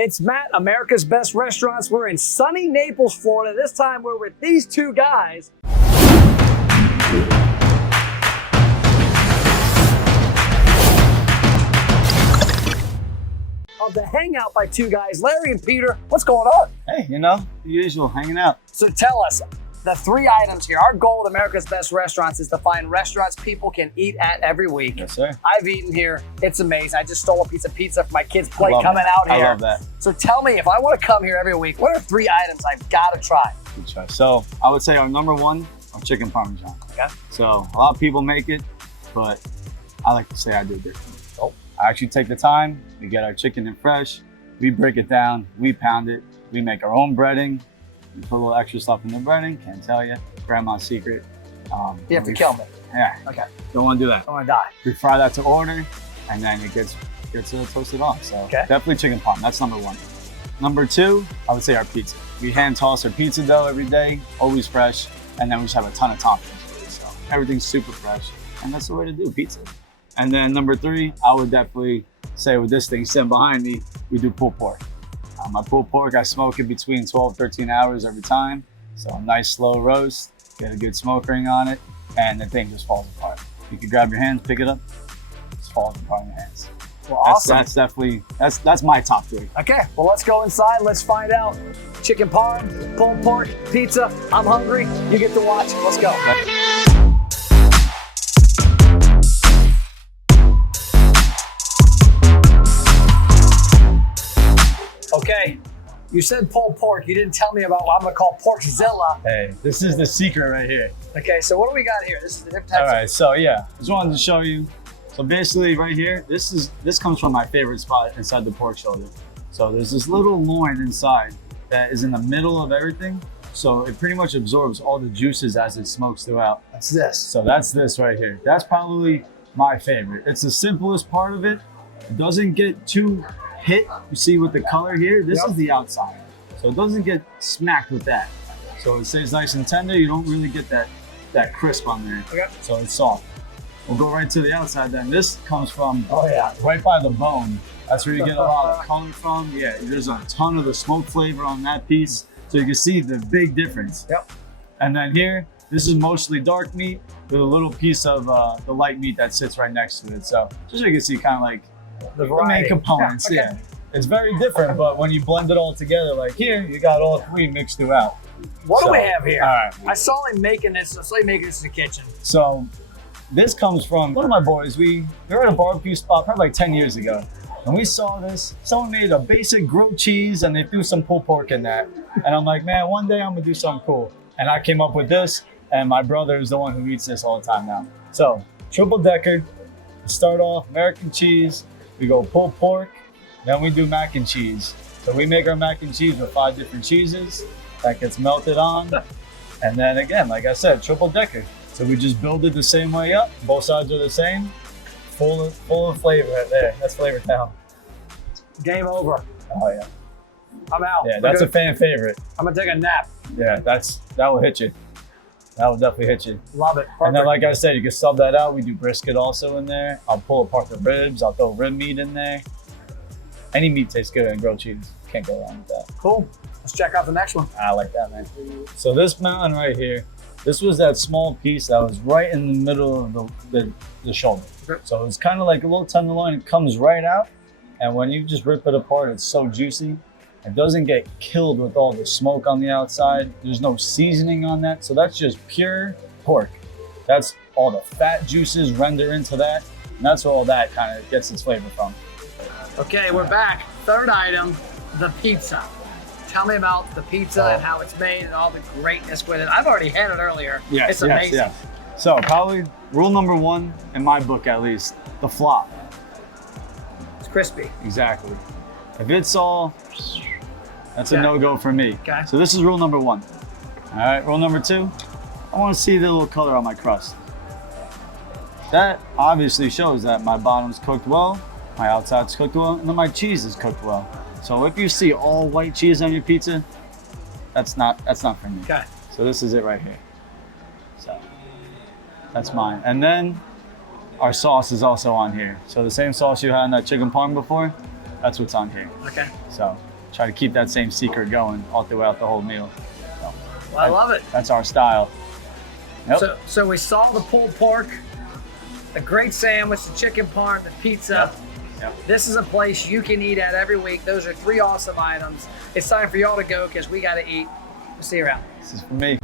It's Matt, America's Best Restaurants. We're in sunny Naples, Florida. This time we're with these two guys. Of the Hangout by Two Guys, Larry and Peter. What's going on? Hey, you know, the usual, hanging out. So tell us, the three items here. Our goal with America's Best Restaurants is to find restaurants people can eat at every week. Yes, sir. I've eaten here. It's amazing. I just stole a piece of pizza from my kid's plate Love coming that. out here. I love that. So tell me, if I want to come here every week, what are three items I've got to try? Good try. So I would say our number one, our chicken Parmesan. Okay. So a lot of people make it, but I like to say I do it differently. Oh. I actually take the time, we get our chicken in fresh, we break it down, we pound it, we make our own breading, we put a little extra stuff in the breading, can't tell you, grandma's secret. You have to kill me. Yeah, Okay. don't want to do that. I want to die. We fry that to order, and then it gets toasted on. So Okay. definitely chicken parm, that's number one. Number two, I would say our pizza. We hand toss our pizza dough every day, always fresh, and then we just have a ton of toppings with it. So everything's super fresh, and that's the way to do pizza. And then number three, I would definitely say with this thing sitting behind me, we do pulled pork. My pulled pork, I smoke it between 12, 13 hours every time. So a nice slow roast, get a good smoke ring on it, and the thing just falls apart. You can grab your hands, pick it up, it just falls apart in your hands. Well, awesome. That's definitely, that's my top three. Okay, well, let's go inside. Let's find out. Chicken parm, pulled pork, pizza. I'm hungry. You get to watch. Let's go. Okay, you said pulled pork. You didn't tell me about what I'm gonna call PorkZilla. Hey, this is the secret right here. Okay, so what do we got here? This is the different types All right, so yeah, just wanted to show you. So basically right here, this comes from my favorite spot inside the pork shoulder. So there's this little loin inside that is in the middle of everything. So it pretty much absorbs all the juices as it smokes throughout. That's this. So that's this right here. That's probably my favorite. It's the simplest part of it. It doesn't get too hit. You see with the color here, this is the outside. So it doesn't get smacked with that. So it stays nice and tender. You don't really get that crisp on there. Okay. So it's soft. We'll go right to the outside then. This comes from yeah, right by the bone. That's where you get a lot of color from. Yeah, there's a ton of the smoke flavor on that piece. So you can see the big difference. Yep. And then here, this is mostly dark meat with a little piece of the light meat that sits right next to it. So just so you can see kind of like the main components. Yeah, okay. Yeah. It's very different, but when you blend it all together, like here, you got all three mixed throughout. What do we have here? All right. I saw him making this. I saw him making this in the kitchen. So this comes from one of my boys. We were at a barbecue spot probably like 10 years ago. And we saw this. Someone made a basic grilled cheese and they threw some pulled pork in that. And I'm like, man, one day I'm gonna do something cool. And I came up with this, and my brother is the one who eats this all the time now. So triple decker, start off American cheese, we go pulled pork, then we do mac and cheese. So we make our mac and cheese with 5 different cheeses that gets melted on. And then again, like I said, triple decker. So we just build it the same way up. Both sides are the same. Full of flavor right there. That's Flavor Town. Game over. Oh yeah. I'm out. Yeah, that's a fan favorite. I'm gonna take a nap. Yeah, that will hit you. That will definitely hit you. Love it. Perfect. And then, like I said, you can sub that out. We do brisket also in there. I'll pull apart the ribs. I'll throw rib meat in there. Any meat tastes good in grilled cheese. Can't go wrong with that. Cool. Let's check out the next one. I like that, man. So this mountain right here, this was that small piece that was right in the middle of the shoulder. Okay. So it's kind of like a little tenderloin. It comes right out. And when you just rip it apart, it's so juicy. It doesn't get killed with all the smoke on the outside. There's no seasoning on that. So that's just pure pork. That's all the fat juices render into that. And that's where all that kind of gets its flavor from. Okay, we're back. Third item, the pizza. Tell me about the pizza and how it's made and all the greatness with it. I've already had it earlier. Yes, it's amazing. Yes. So probably rule number one, in my book at least, the flop. It's crispy. Exactly. If it's all, that's Okay. a no-go for me. Okay. So this is rule number one. All right, rule number two, I want to see the little color on my crust. That obviously shows that my bottom's cooked well, my outside's cooked well, and then my cheese is cooked well. So if you see all white cheese on your pizza, that's not for me. Okay. So this is it right here. So that's mine. And then our sauce is also on here. So the same sauce you had in that chicken parm before, That's what's on here. Okay. So try to keep that same secret going all throughout the whole meal. So, Well, I love it. That's our style. Yep. So we saw the pulled pork, the great sandwich, the chicken parm, the pizza. Yep. This is a place you can eat at every week. Those are 3 awesome items. It's time for y'all to go because we got to eat. We'll see you around. This is for me.